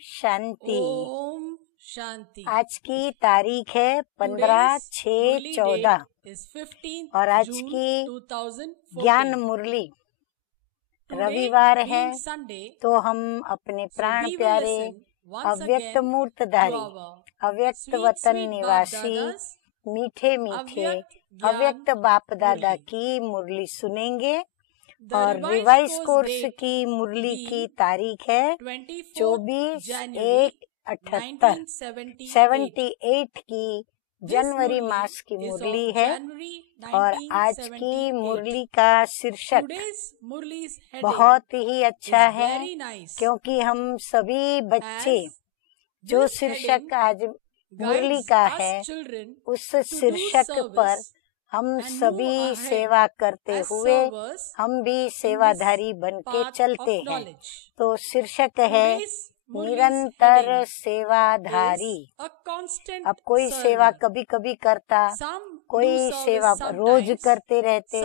शांति। ओम शांति। आज की तारीख है 15/6/14 और आज की ज्ञान मुरली रविवार है। तो हम अपने प्राण प्यारे अव्यक्त मूर्तधारी अव्यक्त वतन निवासी मीठे मीठे अव्यक्त बाप दादा की मुरली सुनेंगे। और रिवाइज कोर्स की मुरली की तारीख है 24/1/78 78 की जनवरी मास की मुरली है। और आज की मुरली का शीर्षक बहुत ही अच्छा है, क्योंकि हम सभी बच्चे जो शीर्षक आज मुरली का है उस शीर्षक पर हम सभी सेवा करते हुए हम भी सेवाधारी बन के चलते हैं। तो शीर्षक है निरंतर सेवाधारी। अब कोई सेवा कभी कभी करता, कोई सेवा रोज करते रहते,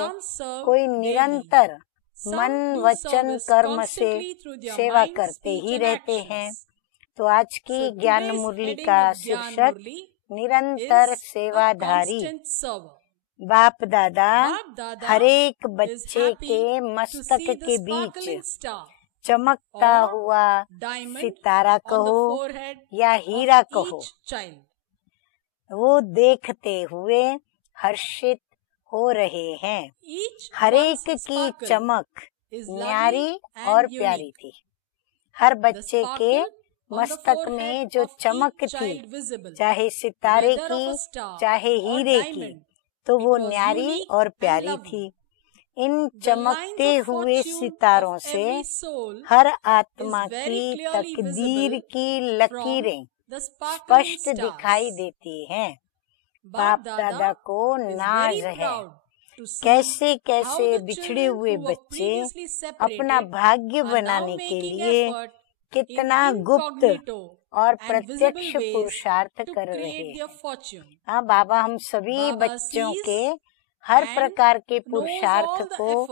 कोई निरंतर मन वचन कर्म से सेवा करते ही रहते हैं। तो आज की ज्ञान मुरली का शीर्षक निरंतर सेवाधारी। बाप दादा हरेक बच्चे के मस्तक के बीच चमकता हुआ सितारा कहो या हीरा कहो, वो देखते हुए हर्षित हो रहे हैं। हरेक की चमक न्यारी और प्यारी थी। हर बच्चे के मस्तक में जो चमक थी, चाहे सितारे की चाहे हीरे की, तो वो न्यारी और प्यारी थी। इन चमकते हुए सितारों से हर आत्मा की तकदीर की लकीरें स्पष्ट दिखाई देती हैं। बाप दादा को नाज है कैसे कैसे बिछड़े हुए बच्चे अपना भाग्य बनाने के लिए कितना गुप्त और प्रत्यक्ष पुरुषार्थ कर रहे हैं। हाँ बाबा, हम सभी बच्चों के हर प्रकार के पुरुषार्थ को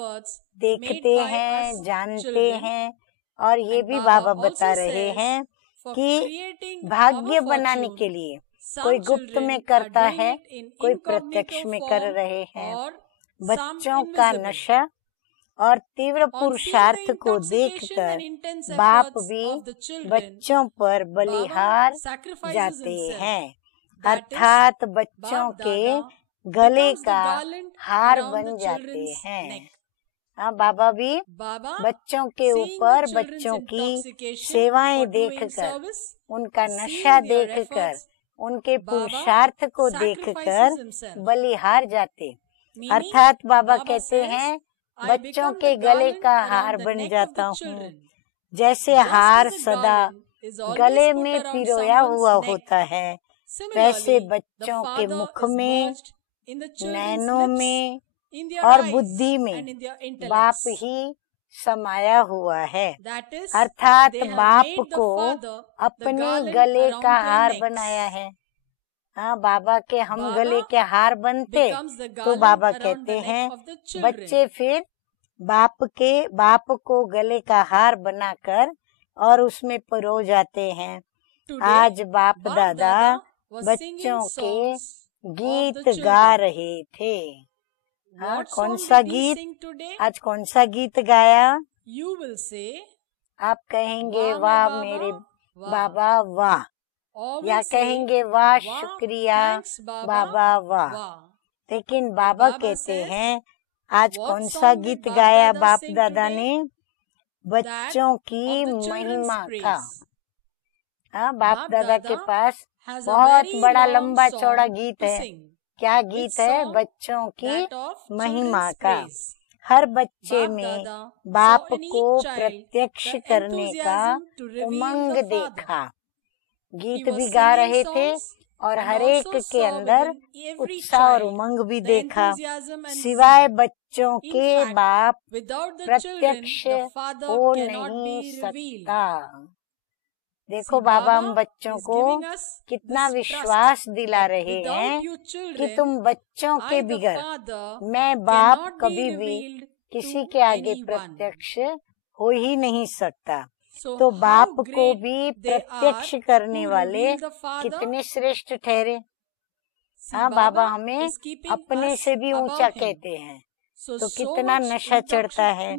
देखते हैं, जानते हैं। और ये भी बाबा बता रहे हैं कि भाग्य बनाने के लिए कोई गुप्त में करता है, कोई प्रत्यक्ष में कर रहे हैं। बच्चों का नशा और तीव्र पुरुषार्थ को देखकर बाप भी बच्चों पर बलिहार जाते हैं, अर्थात बच्चों के गले का हार बन जाते हैं। हाँ बाबा भी बच्चों के ऊपर बच्चों की सेवाएं देखकर, उनका नशा देखकर, उनके पुरुषार्थ को देखकर बलिहार जाते। अर्थात बाबा कहते हैं बच्चों के गले का हार बन जाता हूँ। जैसे हार सदा गले में पिरोया हुआ होता है, वैसे बच्चों के मुख में, नैनों में और बुद्धि में बाप ही समाया हुआ है। अर्थात बाप को अपने गले का हार बनाया है। हाँ बाबा के हम गले के हार बनते तो बाबा कहते हैं बच्चे फिर बाप को गले का हार बनाकर और उसमें परो जाते हैं। आज बाप दादा बच्चों के गीत गा रहे थे। हाँ, कौन सा गीत? आज कौन सा गीत गाया? आप कहेंगे वाह मेरे बाबा वाह, या कहेंगे वाह शुक्रिया बाबा वाह। लेकिन बाबा कहते हैं आज कौन सा गीत गाया बाप दादा ने? बच्चों की महिमा का। हाँ, बाप दादा के पास बहुत बड़ा लंबा चौड़ा गीत है। क्या गीत है? बच्चों की महिमा का। हर बच्चे में बाप को प्रत्यक्ष करने का उमंग देखा। गीत भी गा रहे थे और हरेक के अंदर उत्साह और उमंग भी देखा। सिवाय बच्चों के बाप प्रत्यक्ष हो नहीं सकता। देखो बाबा हम बच्चों को कितना विश्वास दिला रहे हैं कि तुम बच्चों के बिगैर मैं बाप कभी भी किसी के आगे प्रत्यक्ष हो ही नहीं सकता। तो बाप को भी प्रत्यक्ष करने वाले कितने श्रेष्ठ ठहरे। हाँ, बाबा हमें अपने से भी ऊंचा कहते हैं। तो कितना नशा चढ़ता है,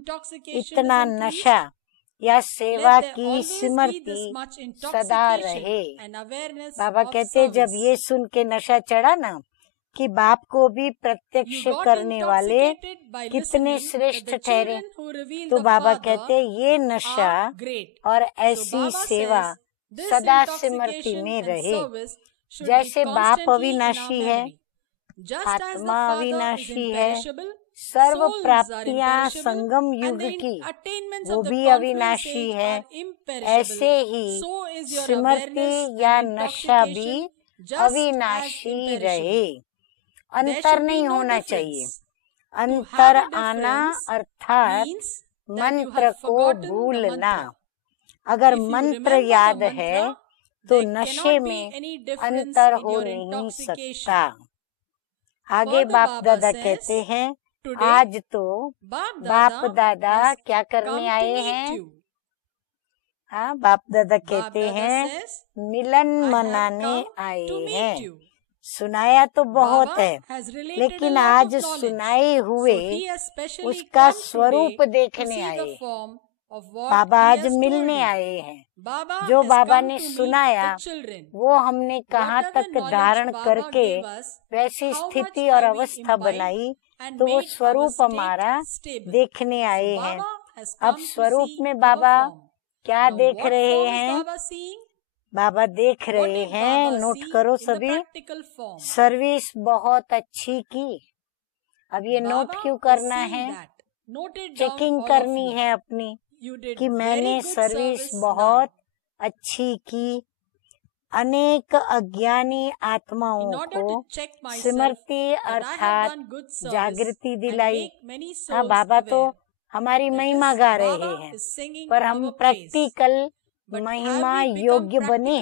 इतना नशा या सेवा की स्मृति सदा रहे। बाबा कहते जब ये सुन के नशा चढ़ा ना कि बाप को भी प्रत्यक्ष करने वाले कितने श्रेष्ठ ठहरे, तो बाबा कहते ये नशा और ऐसी सेवा सदा स्मृति में रहे। जैसे बाप अविनाशी है, आत्मा अविनाशी है, सर्व प्राप्तियां संगम युग की वो भी अविनाशी है, ऐसे ही स्मृति या नशा भी अविनाशी रहे। अंतर नहीं होना चाहिए। अंतर आना अर्थात मंत्र को भूलना। अगर मंत्र याद है तो नशे में अंतर हो नहीं सकता। आगे बाप दादा कहते हैं आज तो बाप दादा क्या करने आए हैं। हाँ, बाप दादा कहते हैं मिलन मनाने आए हैं। सुनाया तो बहुत है, लेकिन आज सुनाए हुए उसका स्वरूप देखने आए हैं। बाबा आज मिलने आए हैं। जो बाबा ने सुनाया वो हमने कहाँ तक धारण करके वैसी स्थिति और अवस्था बनाई, तो वो स्वरूप हमारा देखने आए हैं। अब स्वरूप में बाबा क्या देख रहे हैं? बाबा देख रहे हैं, नोट करो सभी, सर्विस बहुत अच्छी की। अब ये नोट क्यों करना है? चेकिंग करनी है अपनी कि मैंने सर्विस बहुत अच्छी की। अनेक अज्ञानी आत्माओं को स्मृति अर्थात जागृति दिलाई। हाँ, बाबा तो हमारी महिमा गा रहे हैं, पर हम प्रैक्टिकल महिमा योग्य बने,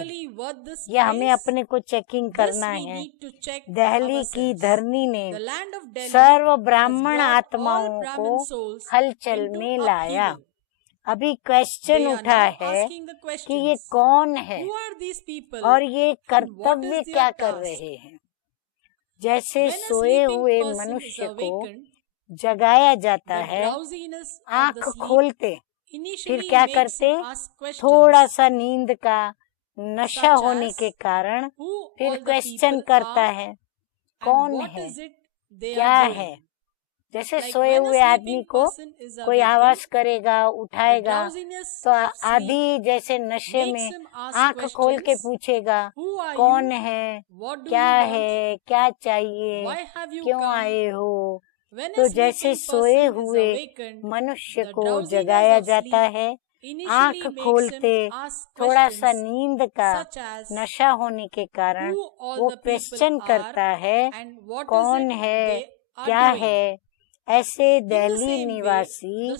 यह हमें अपने को चेकिंग करना है। दिल्ली की धरनी ने सर्व ब्राह्मण आत्माओं को हलचल में लाया। अभी क्वेश्चन उठा है कि ये कौन है और ये कर्तव्य क्या कर रहे हैं। जैसे सोए हुए मनुष्य को जगाया जाता है, आंख खोलते फिर क्या करते, थोड़ा सा नींद का नशा होने के कारण फिर क्वेश्चन करता है कौन है, क्या है। जैसे सोए हुए आदमी को कोई आवाज करेगा, उठाएगा, तो आदि जैसे नशे में आंख खोल के पूछेगा कौन है, क्या है, क्या चाहिए, क्यों आए हो। तो जैसे सोए हुए मनुष्य को जगाया जाता है, आंख खोलते थोड़ा सा नींद का नशा होने के कारण वो क्वेश्चन करता है कौन है, क्या है। ऐसे दिल्ली निवासी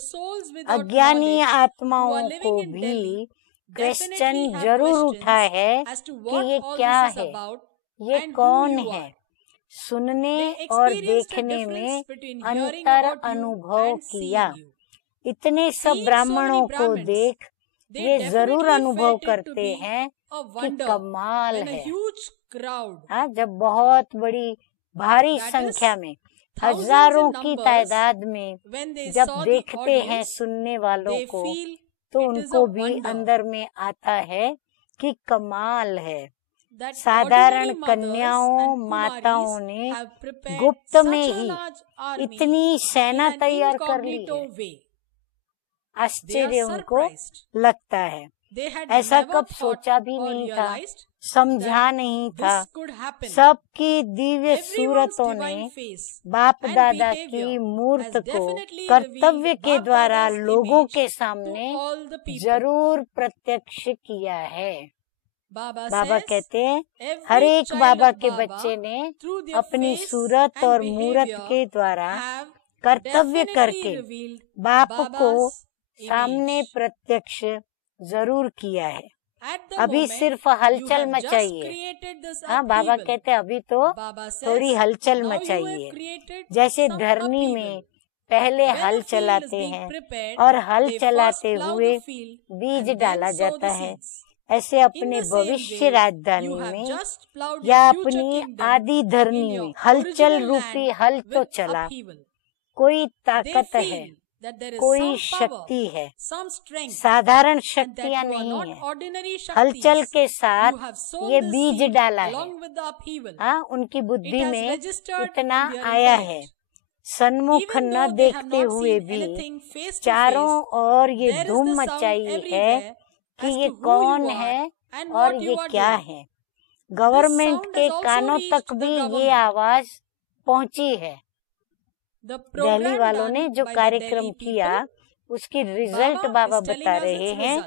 अज्ञानी आत्माओं को भी क्वेश्चन जरूर उठा है कि ये क्या है, ये कौन है। सुनने और देखने में अंतर अनुभव किया। इतने सब ब्राह्मणों को देख ये जरूर अनुभव करते हैं कि कमाल है। हाँ, जब बहुत बड़ी भारी संख्या में हजारों की तादाद में जब देखते हैं सुनने वालों को, तो उनको भी अंदर में आता है कि कमाल है। साधारण कन्याओं माताओं ने गुप्त में ही इतनी सेना तैयार कर ली है। आश्चर्य उनको लगता है, ऐसा कब सोचा भी नहीं था, समझा नहीं था। सबकी दिव्य सूरतों ने बाप दादा की मूर्त को कर्तव्य के द्वारा लोगों के सामने जरूर प्रत्यक्ष किया है। बाबा कहते हैं हर एक बाबा के बच्चे ने अपनी सूरत और मूरत के द्वारा कर्तव्य करके बाप को सामने प्रत्यक्ष जरूर किया है। अभी सिर्फ हलचल मचाइए। हाँ, बाबा कहते हैं अभी तो थोड़ी हलचल मचाइए। जैसे धरनी में पहले हल चलाते हैं और हल चलाते हुए बीज डाला जाता है। ऐसे अपने भविष्य राजधानी में या अपनी आदि धरनी में हलचल रूपी हल तो चला। कोई ताकत है, कोई शक्ति है, साधारण शक्तियाँ नहीं है। हलचल के साथ ये बीज डाला है। हाँ, उनकी बुद्धि में इतना आया है। सन्मुख न देखते हुए भी चारों ओर ये धूम मचाई है कि ये कौन है और ये क्या है। गवर्नमेंट के कानों तक भी ये आवाज पहुंची है। दिल्ली वालों ने जो कार्यक्रम किया उसकी रिजल्ट बाबा बता रहे हैं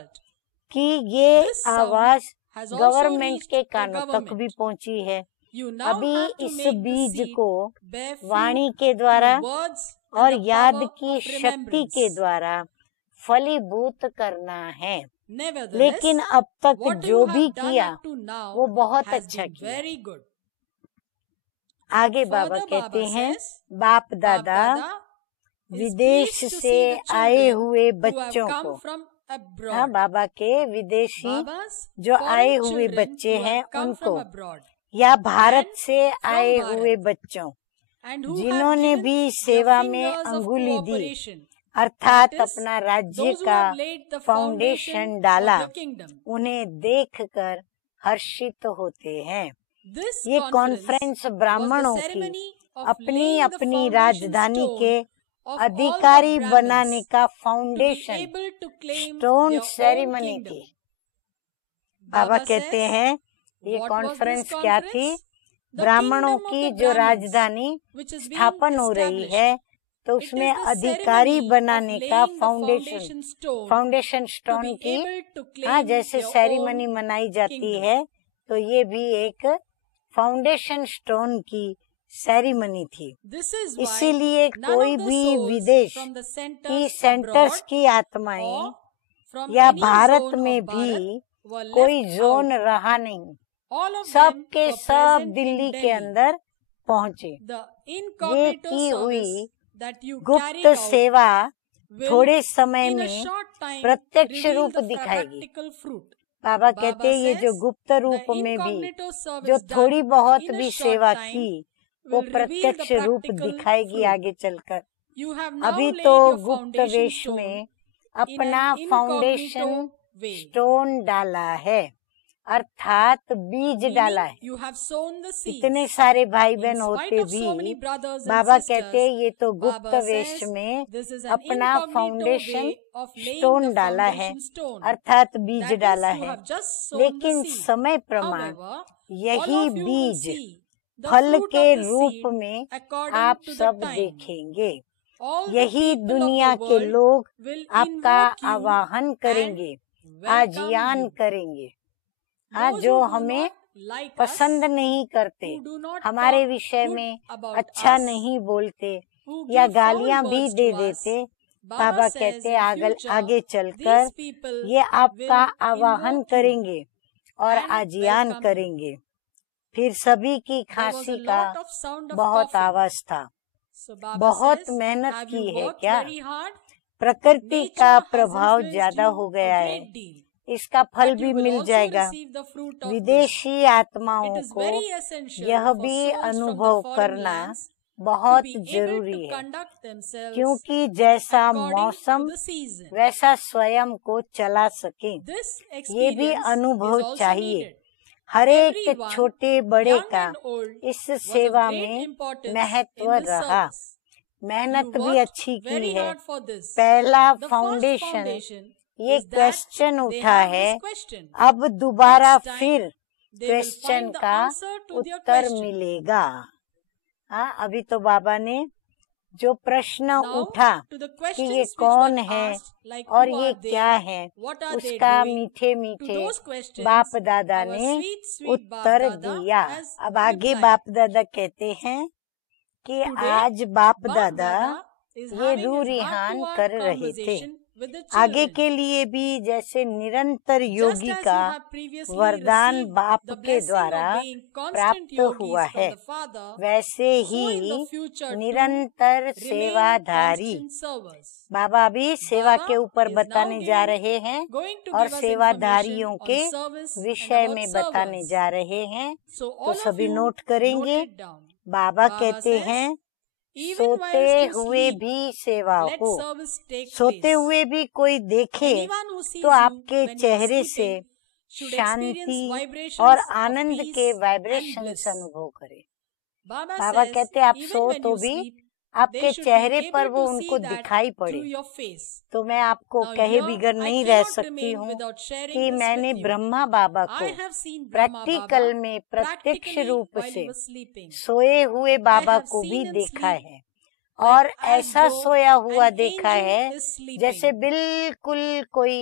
कि ये आवाज गवर्नमेंट के कानों तक भी पहुंची है। अभी इस बीज को वाणी के द्वारा और याद की शक्ति के द्वारा फलीभूत करना है। लेकिन अब तक जो भी किया वो बहुत अच्छा किया। आगे बाबा कहते हैं, बाप दादा विदेश से आए हुए बच्चों को, हाँ, बाबा के विदेशी जो आए हुए बच्चे हैं उनको, या भारत से आए हुए बच्चों जिन्होंने भी सेवा में अंगुली दी, अर्थात अपना राज्य का फाउंडेशन डाला, उन्हें देखकर हर्षित होते हैं। ये कॉन्फ्रेंस ब्राह्मणों की अपनी अपनी राजधानी के अधिकारी बनाने का फाउंडेशन स्टोन सेरेमनी थी। बाबा कहते हैं ये कॉन्फ्रेंस क्या थी? ब्राह्मणों की जो राजधानी स्थापन हो रही है तो उसमें अधिकारी बनाने का फाउंडेशन स्टोन की, हाँ, जैसे सेरेमनी मनाई जाती है तो ये भी एक फाउंडेशन स्टोन की सेरेमनी थी। इसीलिए कोई भी विदेश की सेंटर्स की आत्माएं या भारत में भी कोई जोन रहा नहीं, सब के सब दिल्ली के अंदर पहुँचे। ये की हुई गुप्त सेवा थोड़े समय में प्रत्यक्ष रूप दिखाएगी। बाबा कहते हैं ये जो गुप्त रूप में भी जो थोड़ी बहुत भी सेवा की वो प्रत्यक्ष रूप दिखाएगी आगे चलकर। अभी तो गुप्त वेश में अपना फाउंडेशन स्टोन डाला है, अर्थात बीज डाला है। इतने सारे भाई बहन होते भी बाबा कहते हैं ये तो गुप्त वेश में अपना फाउंडेशन स्टोन डाला है, अर्थात बीज डाला है। लेकिन समय प्रमाण यही बीज फल के रूप में आप सब देखेंगे। यही दुनिया के लोग आपका आवाहन करेंगे, आजियान करेंगे। हाँ, जो हमें पसंद नहीं करते, हमारे विषय में अच्छा नहीं बोलते या गालियां भी दे देते, बाबा कहते आगे चलकर ये आपका आवाहन करेंगे और आजियान करेंगे। फिर सभी की खांसी का बहुत आवाज था। बहुत मेहनत की है क्या? प्रकृति का प्रभाव ज्यादा हो गया है, इसका फल भी मिल जाएगा। विदेशी आत्माओं को यह भी अनुभव करना बहुत जरूरी है, क्योंकि जैसा मौसम वैसा स्वयं को चला सके, ये भी अनुभव चाहिए। हर एक छोटे बड़े का इस सेवा में महत्व रहा। मेहनत भी अच्छी की है। पहला फाउंडेशन ये क्वेश्चन उठा है, अब दोबारा फिर क्वेश्चन का उत्तर मिलेगा। हाँ, अभी तो बाबा ने जो प्रश्न उठा कि ये कौन है और ये क्या है, उसका मीठे मीठे बाप दादा ने उत्तर दिया। अब आगे बाप दादा कहते हैं कि आज बाप दादा ये रूह रिहान कर रहे थे। with the आगे children. के लिए भी जैसे निरंतर Just योगी as you का have previously वरदान received बाप the के blessing द्वारा of being constant प्राप्त yogis हुआ from है, the Father, वैसे so in the he future too निरंतर remain सेवाधारी constant servers. बाबा भी सेवा Baba के ऊपर is बताने now जा giving- रहे हैं going to और give us सेवाधारियों information के on service and विषय about में बताने servers. जा रहे हैं। So तो all of सभी you नोट करेंगे। note it down. Baba Baba कहते says, हैं Even while सोते still हुए sleep, भी सेवा let हो। service take सोते place. हुए भी कोई देखे Anyone who sees तो you आपके when you are चेहरे से sleeping should experience Shanti vibrations और of आनंद peace के and वाइब्रेशंस bliss. अनुभव करे। Baba बाबा says, कहते हैं आप even सो when तो you भी sleep, आपके they should चेहरे be पर able वो to उनको see that दिखाई पड़े। through your face. तो मैं आपको Now कहे here, बिगर I नहीं रह cannot सकती remain हूँ without sharing कि this मैंने with you. Brahma Baba I को have seen Brahma practical Baba में प्रत्यक्ष practically रूप while he से was sleeping. सोए हुए I बाबा have को भी seen him देखा sleep है और like as ऐसा though सोया हुआ an देखा angel है is sleeping. जैसे बिल्कुल कोई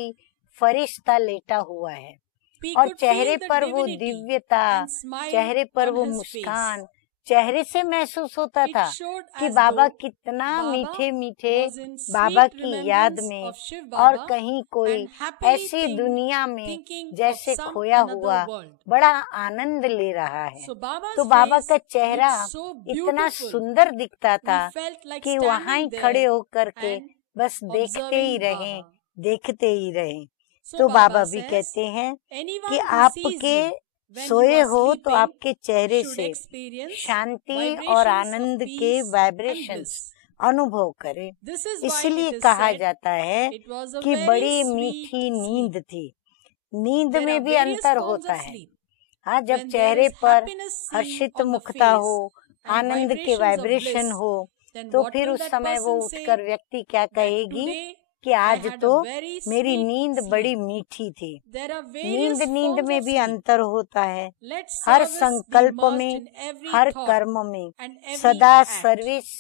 फरिश्ता लेटा हुआ है We और could चेहरे feel the पर वो divinity दिव्यता, and smile चेहरे पर on वो his मुस्कान face. चेहरे से महसूस होता It था showed कि as बाबा though कितना Baba मीठे मीठे was in बाबा sweet की याद remembrance में of Shiv और Baba कहीं कोई and happily ऐसी दुनिया में thinking जैसे of some खोया another हुआ world. बड़ा आनंद ले रहा है। So Baba's तो बाबा का face चेहरा looked so इतना beautiful. सुंदर दिखता था We felt like कि वहां ही standing खड़े there होकर के and बस देखते ही observing रहें, Baba. देखते ही रहें। So तो Baba बाबा भी says, कहते हैं anyone कि who sees आपके you when you सोए are हो तो sleeping आपके चेहरे should से experience शांति vibrations और of आनंद peace के and वाइब्रेशंस bliss. अनुभव करें। This is why इसलिए it is कहा said जाता है it was a कि very बड़ी sweet मीठी sleep. नींद थी। नींद There में are भी various अंतर forms होता of है। sleep. हाँ, जब When there चेहरे is पर happiness seen Harshit on the मुखता face हो, and आनंद के vibrations of वाइब्रेशन bliss, हो, then तो what फिर will उस that समय वो person say? उठकर व्यक्ति क्या That कहेगी today कि I आज had तो a very मेरी sweet नींद sleep. बड़ी मीठी थी। There are नींद various नींद forms में of भी sleep. अंतर होता है। Let हर service be संकल्प immersed में, in every हर thought कर्म में and every सदा act. सर्विस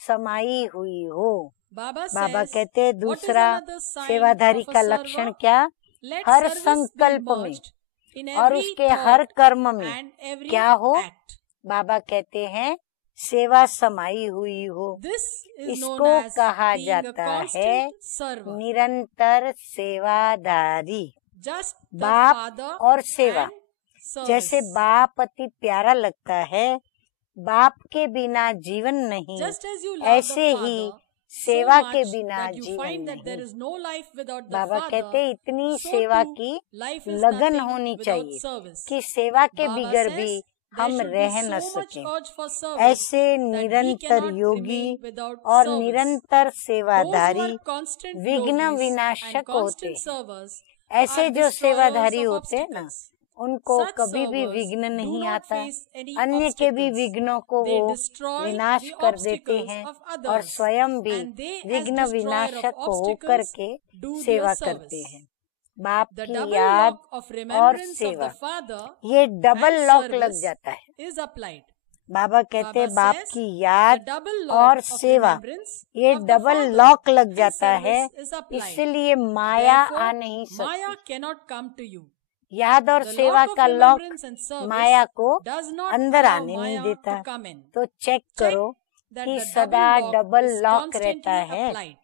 समाई हुई हो। Baba बाबा says, कहते हैं what is दूसरा another sign सेवाधारी of a का server? लक्षण क्या? Let हर service be संकल्प में immersed in और every उसके thought हर कर्म में and every क्या हो? act. बाबा कहते हैं सेवा समाई हुई हो। This is इसको known as कहा being a जाता है constant server. निरंतर सेवादारी। Just the बाप father और सेवा, and service. जैसे बाप अति प्यारा लगता है, बाप के बिना जीवन नहीं, Just as you love ऐसे the ही father सेवा so के much बिना that you जीवन find that there नहीं। is no life without the Baba father, कहते हैं इतनी so सेवा too की life is लगन nothing होनी without चाहिए service. कि सेवा के Baba बिगर says भी there हम should be रह न so much सकें। urge for service ऐसे that we निरंतर cannot योगी remain without और service. निरंतर Those who सेवाधारी are constant विघ्न yogis विनाशक and होते constant हैं। servers ऐसे are जो destroyers सेवाधारी of होते हैं ना, obstacles. उनको Such कभी भी servers विघ्न do नहीं not आता। face any अन्य के भी obstacles. विघ्नों को They वो destroy विनाश the कर देते obstacles हैं of और others, स्वयं भी and they, as विघ्न destroyer of विनाशक होकर obstacles, के do their सेवा service. करते हैं। बाप The की double याद lock of और remembrance of सेवा, the Father ये डबल and लॉक लग service जाता है। is applied. बाबा कहते हैं Baba बाप says की the याद double और lock of सेवा, remembrance ये of the double Father lock लग and जाता है, service is applied. इसलिए माया आ Therefore, नहीं Maya सकती। cannot come to you. याद और The सेवा lock of का लॉक remembrance and service माया को does not अंदर allow आने नहीं Maya देता। to come in. तो चेक करो That कि the सदा double lock double is lock constantly रहता है। applied.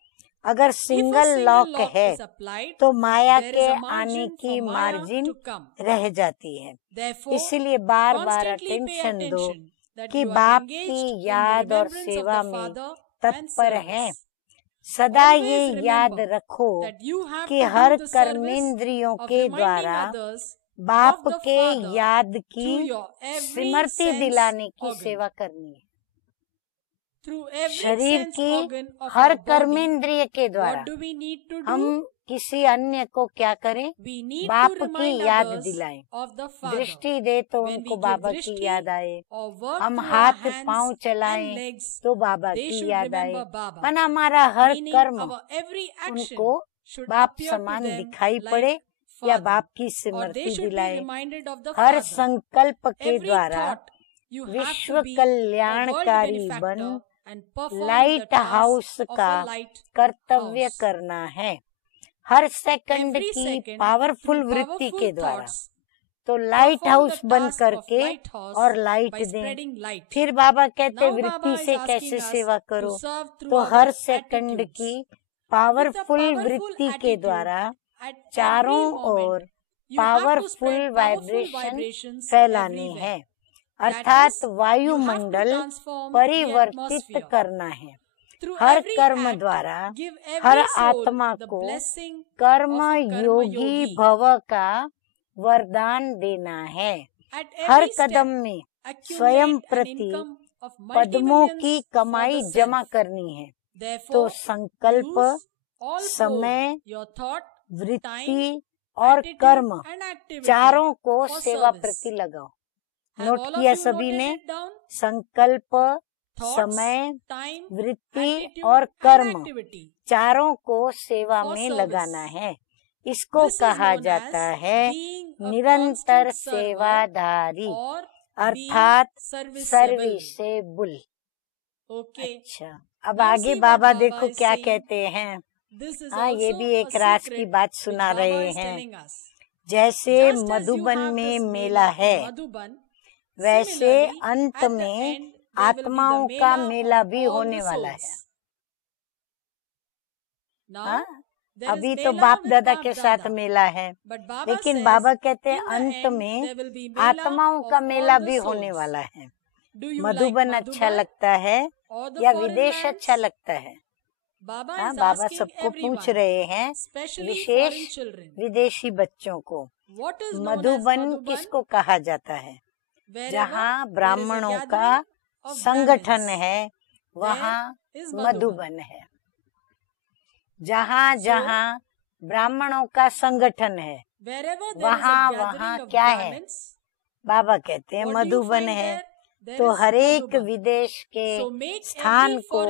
अगर If a single single lock lock है is applied, तो माया there के is a आने margin की for Maya margin to come. रह जाती है। Therefore, इसलिए बार बार constantly pay अटेंशन दो attention that कि you are बाप engaged की in याद और remembrance of सेवा the में Father and तत्पर हैं। service. सदा Always ये याद remember रखो that you have कि to her do the service कर्मेंद्रियों of के reminding द्वारा others बाप of the के Father याद through की your every स्मृति sense दिलाने की organ. सेवा करनी है। Through every शरीर sense की organ of her our body, कर्मेंद्रिय के द्वारा what do we need to हम do? किसी अन्य को क्या करें? We need बाप to की remind याद others दिलाएं। of the Father. दृष्टि दे तो When उनको we give बाबा की drishti याद आए। or work हम through our हाथ hands पांव and चलाएं legs, तो बाबा they की should याद आए। remember Baba. मन हमारा हर Meaning कर्म our every action उनको should बाप appear to समान them दिखाई like पड़े या Father. बाप की Or they Smriti should be दिलाए। reminded of the her Father. संकल्प के Every द्वारा thought you have विश्व to be a world कल्याणकारी benefactor बन and perform the light task house of का a light कर्तव्य house. करना है। हर सेकंड Every की second, पावरफुल through वृत्ति powerful के द्वारा thoughts, तो लाइट perform हाउस the बन task of करके lighthouse और लाइट by दें। spreading light. फिर बाबा कहते Now Baba वृत्ति is से asking कैसे us सेवा to करो? serve through तो our हर सेकंड attitudes. की पावरफुल वृत्ति के द्वारा चारों ओर पावरफुल वाइब्रेशन फैलाने हैं, अर्थात वायुमंडल परिवर्तित करना है। हर कर्म द्वारा हर आत्मा को कर्म योगी भव का वरदान देना है। हर कदम में स्वयं प्रति पद्मों की कमाई जमा करनी है। तो संकल्प, समय, वृत्ति और कर्म चारों को सेवा प्रति लगाओ। नोट किया सभी ने? संकल्प, समय, वृत्ति और कर्म चारों को सेवा में लगाना है। इसको कहा जाता है निरंतर सेवाधारी, अर्थात सर्विसेबल। अच्छा, अब आगे बाबा देखो क्या कहते हैं। हाँ, ये भी एक राज की बात सुना रहे हैं। जैसे मधुबन में मेला है, वैसे अंत में आत्माओं का मेला भी होने वाला है। हाँ, अभी तो बाप दादा के साथ मेला है, लेकिन बाबा कहते हैं अंत में आत्माओं का मेला भी होने वाला है। मधुबन अच्छा लगता है या विदेश अच्छा लगता है? हाँ, बाबा सबको पूछ रहे हैं, विशेष विदेशी बच्चों को। मधुबन किसको कहा जाता है? जहाँ ब्राह्मणों का संगठन है वहाँ मधुबन है। जहाँ जहाँ ब्राह्मणों का संगठन है वहाँ वहाँ क्या है? बाबा कहते हैं मधुबन है। तो हर एक विदेश के स्थान को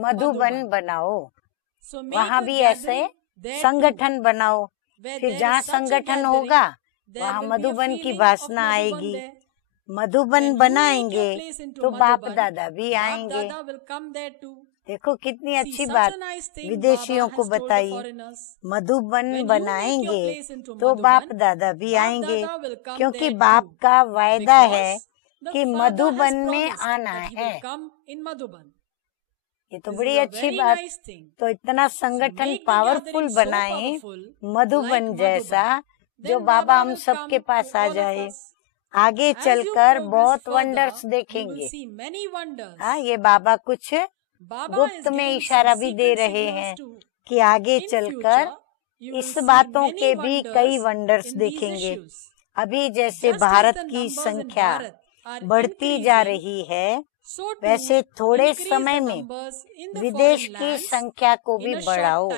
मधुबन बनाओ, वहाँ भी ऐसे संगठन बनाओ। फिर जहाँ संगठन होगा वहाँ मधुबन की वासना आएगी। मधुबन बनाएंगे तो बाप दादा भी आएंगे। देखो कितनी अच्छी बात विदेशियों को बताई। मधुबन बनाएंगे तो बाप दादा भी आएंगे, क्योंकि बाप का वायदा है कि मधुबन में आना है। ये तो बड़ी अच्छी बात। तो इतना संगठन पावरफुल बनाए मधुबन जैसा, जो बाबा हम सबके पास आ जाए। आगे चलकर बहुत वंडर्स देखेंगे। हाँ, ये बाबा कुछ गुप्त में इशारा भी दे रहे हैं कि आगे चलकर इस बातों के भी कई वंडर्स देखेंगे। अभी जैसे भारत की संख्या बढ़ती जा रही है, वैसे थोड़े समय में विदेश की संख्या को भी बढ़ाओ।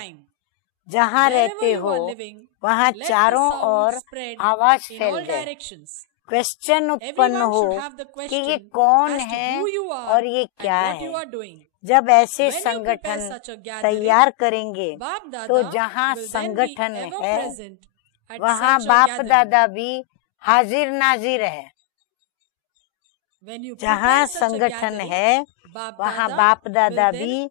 जहाँ रहते हो वहाँ चारों ओर आवाज फैल जाए, क्वेश्चन उत्पन्न हो कि ये कौन है और ये क्या है। जब ऐसे संगठन तैयार करेंगे तो जहाँ संगठन है वहाँ बाप दादा भी हाजिर नाजिर है। जहाँ संगठन है वहाँ बाप दादा भी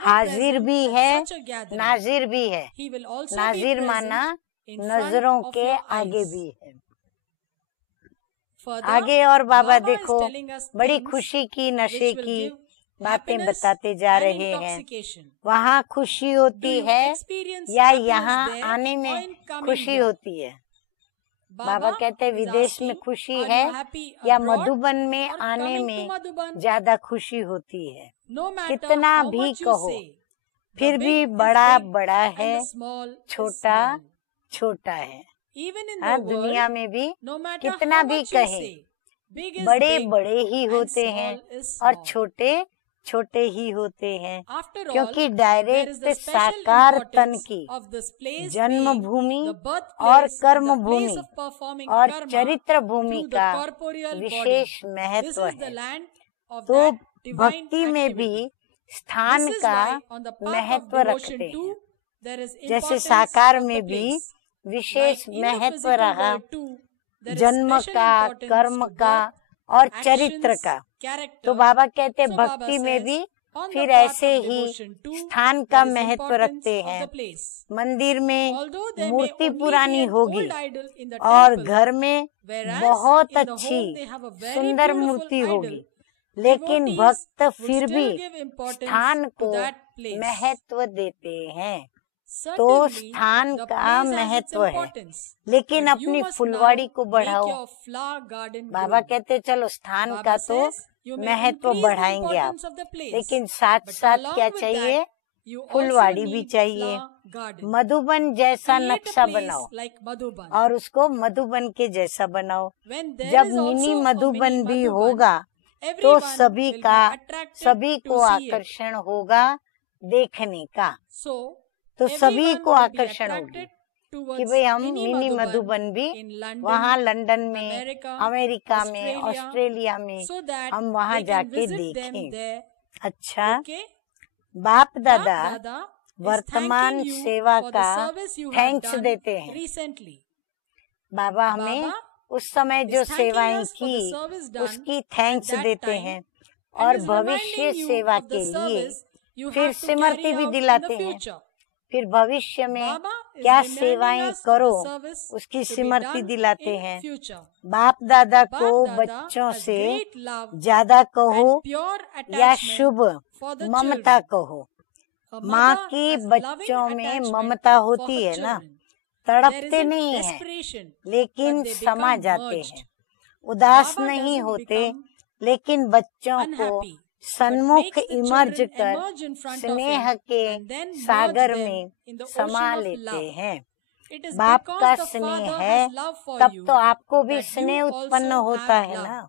हाजिर भी है, नाजिर भी है। नाजिर माना नजरों के आगे भी है। आगे और बाबा देखो बड़ी खुशी की, नशे की बातें बताते जा रहे हैं। वहाँ खुशी होती है या यहाँ आने में खुशी होती है? बाबा कहते हैं विदेश में खुशी है या मधुबन में आने में ज्यादा खुशी होती है। कितना भी कहो फिर भी बड़ा बड़ा है, छोटा छोटा है। हाँ, दुनिया में भी कितना भी कहे बड़े बड़े ही होते हैं और छोटे छोटे ही होते हैं, क्योंकि डायरेक्ट साकार तन की जन्म भूमि और कर्म भूमि और चरित्र भूमि का विशेष महत्व है। तो भक्ति में भी स्थान का महत्व रखते हैं। जैसे साकार में भी विशेष महत्व रहा जन्म का, कर्म का और चरित्र का। तो बाबा कहते भक्ति में भी फिर ऐसे ही स्थान का महत्व रखते हैं। मंदिर में मूर्ति पुरानी होगी और घर में बहुत अच्छी सुंदर मूर्ति होगी, लेकिन devotees भक्त would फिर still भी give importance स्थान to को that place. महत्व देते हैं। तो Certainly, स्थान the का place has its महत्व है, importance. लेकिन But you अपनी must फुलवाड़ी now को make बढ़ाओ। your flower garden Baba grow. कहते चलो स्थान Baba का तो says you may महत्व increase the बढ़ाएंगे आप, importance of the place, लेकिन साथ but साथ along क्या with चाहिए, that, you also फुलवाड़ी भी need चाहिए। flower garden. मधुबन जैसा Create a नक्शा place बनाओ like Madhuban. और उसको मधुबन के जैसा बनाओ। When there जब is also mini a Madhuban mini भी Madhuban, होगा तो everyone सभी will का be attracted सभी to को see it. आकर्षण होगा देखने का। So, तो सभी everyone को will be आकर्षण होगी attracted कि towards भाई हम mini मिनी Madhuban मधुबन भी in London, वहाँ लंदन में, America, अमेरिका में, Australia, ऑस्ट्रेलिया में so that हम वहाँ they can जाके visit them देखें। there. अच्छा, Okay? बाप Bap दादा Dada is वर्तमान thanking you सेवा for the का service you have thanks done देते हैं। recently. बाबा हमें Baba उस समय जो is thanking सेवाएं us for the की service done उसकी at थैंक्स that देते time हैं and और is भविष्य reminding you सेवा of the के लिए service you फिर have to सिमृति carry भी out in दिलाते the हैं। future. फिर भविष्य में Baba is क्या reminding सेवाएं us of करो the service उसकी to be सिमृति done दिलाते in हैं। future. बाप दादा Bap को Dada बच्चों has से great love ज्यादा कहो and pure या attachment Shubh for the Mamata children. कहो। A माँ mother की has loving बच्चों में attachment ममता for होती her है ना, children. There तड़पते isn't नहीं है desperation, लेकिन but they समा become जाते merged. हैं। उदास Baba नहीं doesn't होते become लेकिन बच्चों को unhappy, but सन्मुख makes the इमर्ज children कर emerge in front of स्नेह him के and then merge Sagar them में in the समा ocean of लेते love. हैं। It is बाप का because the स्नेह Father है has love for तब you तो आपको भी that स्नेह you उत्पन्न also होता have है love. ना।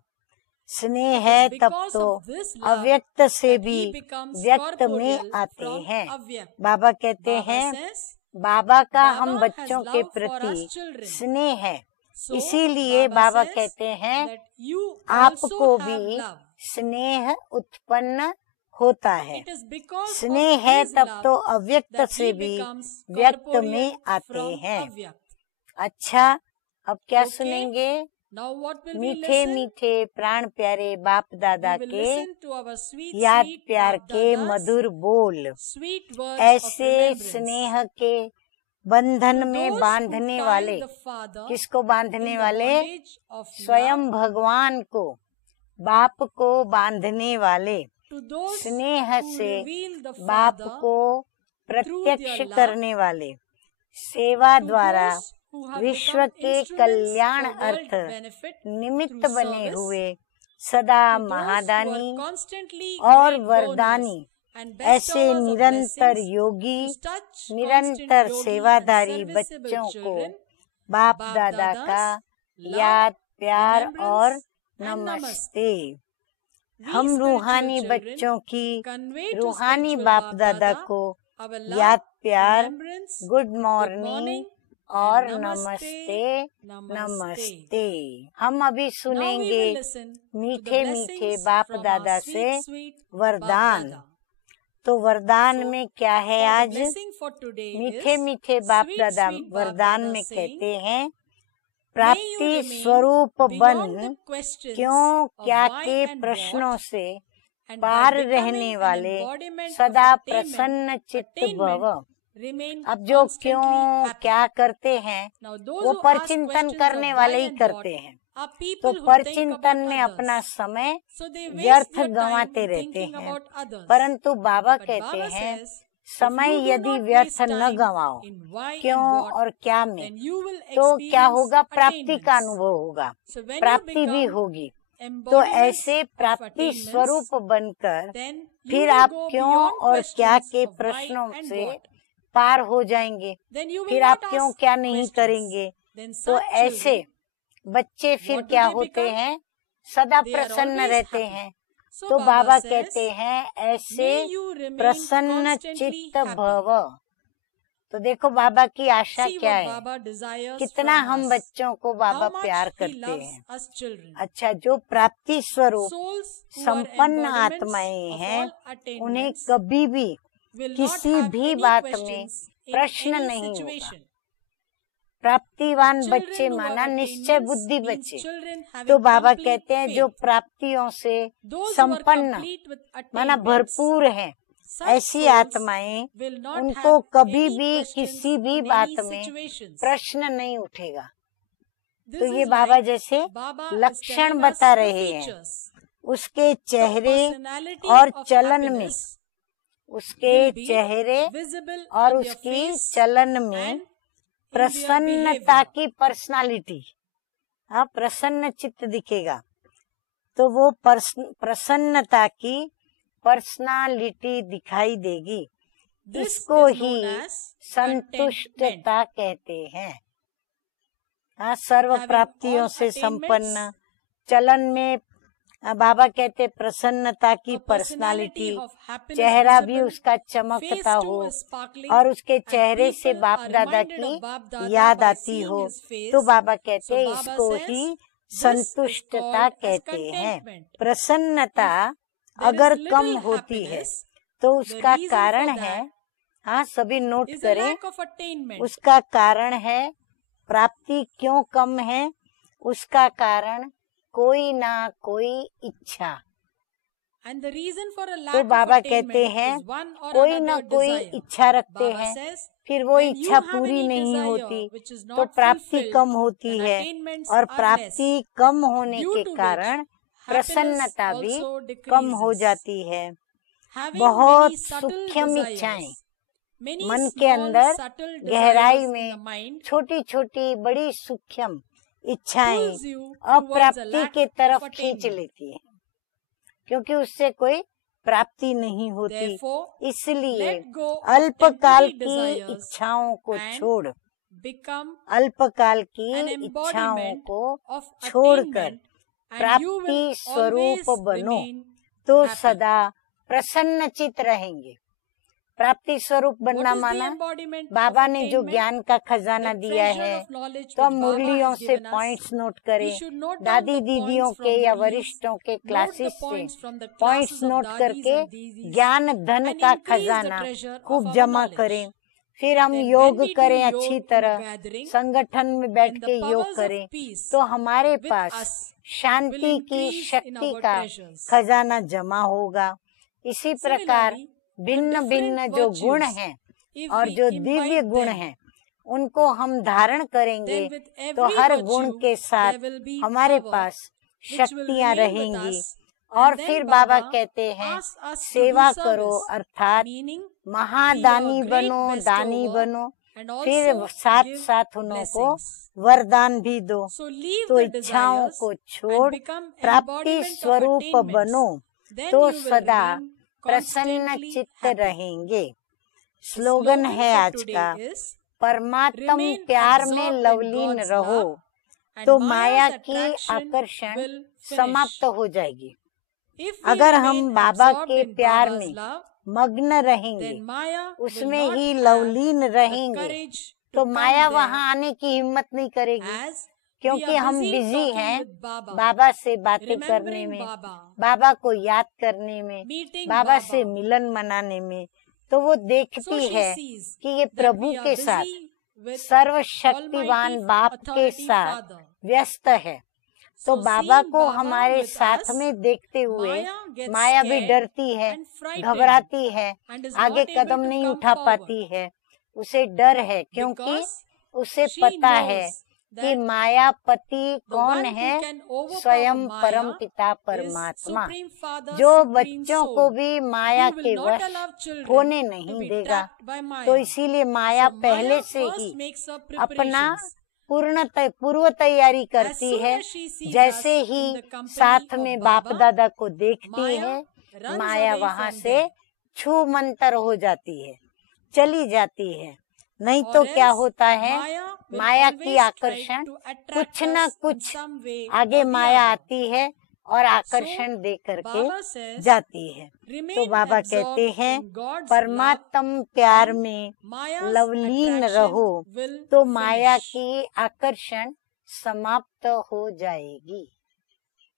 स्नेह It है is तब because तो of this love अव्यक्त से that भी he becomes व्यक्त में corporeal आते from हैं। Avyakt. बाबा कहते Baba हैं says, बाबा का हम Baba बच्चों has के love for प्रति us children. स्नेह है, So, इसीलिए Baba बाबा says कहते हैं that you आपको also have भी love. स्नेह उत्पन्न होता है। It is because स्नेह of है his तब love तो अव्यक्त that से he भी becomes व्यक्त corporeal में आते from हैं। Avyakt. अच्छा, अब क्या Okay. सुनेंगे? Now what will we मीठे listen? मीठे प्राण प्यारे बाप दादा We will के listen to our sweet, याद sweet प्यार Bap के Dada's मधुर बोल, sweet words ऐसे of remembrance. स्नेह के बंधन To में those बांधने who वाले, tie the Father किसको बांधने in the वाले? bondage of स्वयं love, भगवान को, बाप को बांधने वाले, to those स्नेह who से reveal the बाप Father, को प्रत्यक्ष करने वाले, सेवा to द्वारा those who have विश्व become के instruments Kalyan for world earth benefit निमित्त through बने service, हुए सदा to those who Mahadani are constantly और great वरदानी, donors and ऐसे bestowers of निरंतर blessings, योगी, to such निरंतर constant yogi सेवादारी and serviceable बच्चों को children, बाप Bap दादा Dada's का love, याद प्यार remembrance और and नमस्ते। We हम spiritual रूहानी children बच्चों की convey to रूहानी spiritual बाप Bap दादा Dada को our love, याद प्यार, remembrance, good good morning morning और and नमस्ते namaste. नमस्ते। हम अभी Now we सुनेंगे will listen to the मीठे मीठे blessings बाप from दादा our से sweet, sweet वरदान। Bap Dada. तो वरदान So, में क्या है For the आज? blessing for today मीठे is मीठे बाप sweet, दादा sweet Bap वरदान Dada में saying, कहते हैं, May you प्राप्ति remain स्वरूप बन beyond the questions क्यों of क्या why के and प्रश्नों what, से and पार by रहने becoming an वाले embodiment of सदा attainment, प्रसन्न चित्त भव। remain अब जो constantly क्यों happy. क्या करते हैं Now, those वो who ask परचिंतन questions करने of वाले why ही and करते what हैं। are तो people who think परचिंतन about में others. अपना समय So they waste व्यर्थ their time गंवाते in रहते thinking हैं। about others. परंतु बाबा But कहते Baba हैं, says, समय if you do यदि not व्यर्थ waste न time गंवाओ in why क्यों and what, और क्या में, then you will तो क्या experience होगा? प्राप्ति का attainments. अनुभव होगा, So when you प्राप्ति भी become होगी। तो embodiments ऐसे of प्राप्ति attainments, स्वरूप बनकर then you फिर will आप go क्यों beyond और क्या questions के of why प्रश्नों and से what. पार हो जाएंगे। Then you will फिर not आप क्यों ask क्या नहीं questions. करेंगे। Then तो such ऐसे children, बच्चे फिर what do क्या they होते become? हैं? सदा They are प्रसन्न always रहते happy. हैं। So तो Baba बाबा says, कहते हैं, ऐसे may you remain प्रसन्न constantly चित्त happy. भव। तो देखो बाबा की आशा See क्या what है, Baba desires कितना from हम us. बच्चों को बाबा How much प्यार he करते loves हैं। us children. अच्छा, जो प्राप्ति स्वरूप Souls who are संपन्न embodiments आत्माएं of हैं, all उन्हें attainments कभी भी will not किसी have भी any बात में questions in प्रश्न any नहीं होगा। situation. प्राप्तिवान बच्चे Children who माना have निश्चय attainments बुद्धि means बच्चे। children having तो बाबा complete कहते हैं, जो faith. प्राप्तियों से Those who are संपन्न complete with माना attainments, भरपूर हैं, such ऐसी souls आत्माएं, will not उनको have कभी any भी questions किसी भी in बात any में situations. प्रश्न नहीं उठेगा। This तो ये is बाबा like जैसे Baba is लक्षण telling us बता the रहे हैं, features. उसके the चेहरे personality और of चलन में, happiness उसके will be चेहरे visible और on their उसकी face चलन में and in their प्रसन्नता behavior. की पर्सनालिटी, हाँ, प्रसन्न चित्त दिखेगा। तो वो प्रसन्नता की पर्सनालिटी दिखाई देगी। This इसको is he known as संतुष्टता contentment. कहते हैं। हाँ, सर्व Having प्राप्तियों all से attainments, संपन्न चलन में बाबा कहते प्रसन्नता की a personality, personality of happiness चेहरा भी visible, उसका face चमकता too हो is sparkling, और उसके and चेहरे से people बाप are दादा reminded की of Bap Dada याद by आती seeing हो, his face. तो बाबा So कहते Baba इसको says, he this is संतुष्टता called as कहते हैं। contentment. प्रसन्नता There अगर is कम little होती है happiness, तो the उसका reason कारण for है, that हाँ सभी नोट is a करें, lack of attainment. उसका कारण है प्राप्ति क्यों कम है, उसका कारण कोई ना कोई इच्छा। And the reason for a lack तो of बाबा attainment कहते हैं is one or कोई ना another कोई desire. इच्छा रखते Baba हैं, says, फिर वो when you इच्छा have पूरी any नहीं desire होती which is तो not प्राप्ति fulfilled, कम होती then है attainments और are less. प्राप्ति कम होने Due के to कारण which प्रसन्नता happiness भी also कम हो decreases. जाती है। Having बहुत many subtle सूक्ष्म desires, इच्छाएं, many मन के small अंदर subtle गहराई desires in में the mind छोटी छोटी बड़ी सूक्ष्म इच्छाएं pulls you towards a अप्राप्ति lack के of तरफ खींच attainment. लेती है, क्योंकि उससे कोई प्राप्ति नहीं होती। Therefore, इसलिए let go of अल्पकाल temporary की desires इच्छाओं को and छोड़, become अल्पकाल की an इच्छाओं embodiment को of छोड़कर attainment, and you प्राप्ति will स्वरूप always बनो remain तो happy. सदा प्रसन्नचित रहेंगे। प्राप्ति स्वरूप What बनना is the माना embodiment of बाबा ने जो attainment? ज्ञान का खजाना The दिया treasure है of knowledge तो which हम Baba मुरलियों has से given us. Points note We करें, should note down दादी the दीदियों points के from या Murlis, वरिष्ठों के note the क्लासेस से points from the points classes of note dadis करके and didis, ज्ञान धन and का increase the खजाना treasure of खूब our जमा knowledge. करें। फिर हम Then योग when we do करें yoga अच्छी in a तरह, gathering, संगठन में बैठ then के the योग powers of करें peace तो हमारे with pass us Shanti will की increase in शक्ति our का treasures. खजाना जमा होगा। इसी प्रकार Similarly, भिन्न the भिन्न different जो गुण virtues, हैं if और we जो दिव्य imbibe गुण them, हैं उनको हम धारण करेंगे then with तो every हर virtue गुण के साथ there will be हमारे power पास which will शक्तियां remain with रहेंगी। us. और And then फिर बाबा Baba कहते हैं asks us to सेवा do करो, service, अर्थात meaning Mahadani be a great बनो, दानी bestower, बनो, and फिर also साथ give साथ उन्हों को blessings. वरदान भी दो। So leave तो the इच्छाओं desires को and छोड़ become प्राप्ति embodiment of स्वरूप attainments. बनो Then तो you will सदा remain प्रसन्न constantly चित्त happy. रहेंगे। The स्लोगन slogan है for आज today का, is, परमात्म remain प्यार में absorbed in लवलीन God's रहो love, and तो Maya's माया की attraction आकर्षण will finish. समाप्त हो जाएगी। If we अगर remain हम बाबा absorbed के in प्यार Baba's में love, मग्न रहेंगे, then Maya will उसमें not he have Lovleen the रहेंगे courage to तो come माया there, वहाँ आने की हिम्मत नहीं करेगी, as we क्योंकि are हम busy बिजी talking हैं with Baba, बाबा से बातें करने remembering में, Baba, बाबा को याद करने में, meeting बाबा से Baba. मिलन मनाने में। तो वो So देखती she है sees कि ये that प्रभु we are के साथ, busy with सर्वशक्तिवान Almighty बाप के Authority साथ Father. व्यस्त है। तो So बाबा seeing को Baba हमारे with साथ us, में देखते हुए Maya gets माया भी scared डरती है, and frightened घबराती है, and is आगे not able कदम to नहीं come उठा forward, पाती है। उसे डर है क्योंकि because उसे she पता है knows कि that मायापति the कौन one है, who can overpower स्वयं परम Maya पिता is परमात्मा, Supreme Father, जो Supreme बच्चों को Soul, भी माया who के will not वश allow children होने to नहीं be देगा। trapped by Maya. तो इसीलिए माया So पहले Maya से first ही makes her अपना preparations. पूर्व तैयारी As करती soon है। as she sees जैसे us he in the company साथ of में बाप Baba, दादा को देखती Maya है, runs माया away वहाँ from से them. छू मंतर हो जाती है, चली जाती है। नहीं तो Or क्या else होता है, Maya will माया की always try आकर्षण to attract कुछ न us in कुछ some way आगे or the माया other. आती है और आकर्षण दे करके Baba says, जाती है। तो remain बाबा absorbed कहते हैं in God's love, परमात्म प्यार में Maya's लवलीन attraction रहो will तो माया finish. की आकर्षण समाप्त हो जाएगी।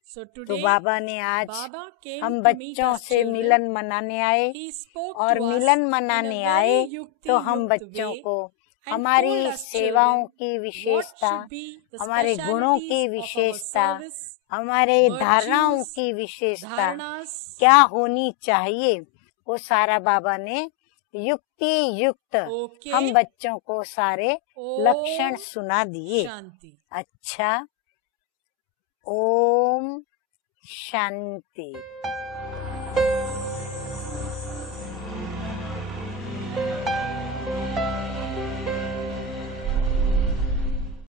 So तो today, बाबा ने आज Baba came हम to meet बच्चों us से children. मिलन मनाने आए He spoke और to us Milan in a मनाने very आए yukti तो हम युक्त बच्चों way को and हमारी told us सेवाओं children की what विशेषता, should be the हमारे गुणों की specialities of our विशेषता, service, हमारे धारणाओं virtues, की विशेषता धारणास, क्या होनी चाहिए, वो सारा बाबा ने युक्ति युक्त Okay. हम बच्चों को सारे लक्षण सुना दिए। शांति। अच्छा, ओम शांति।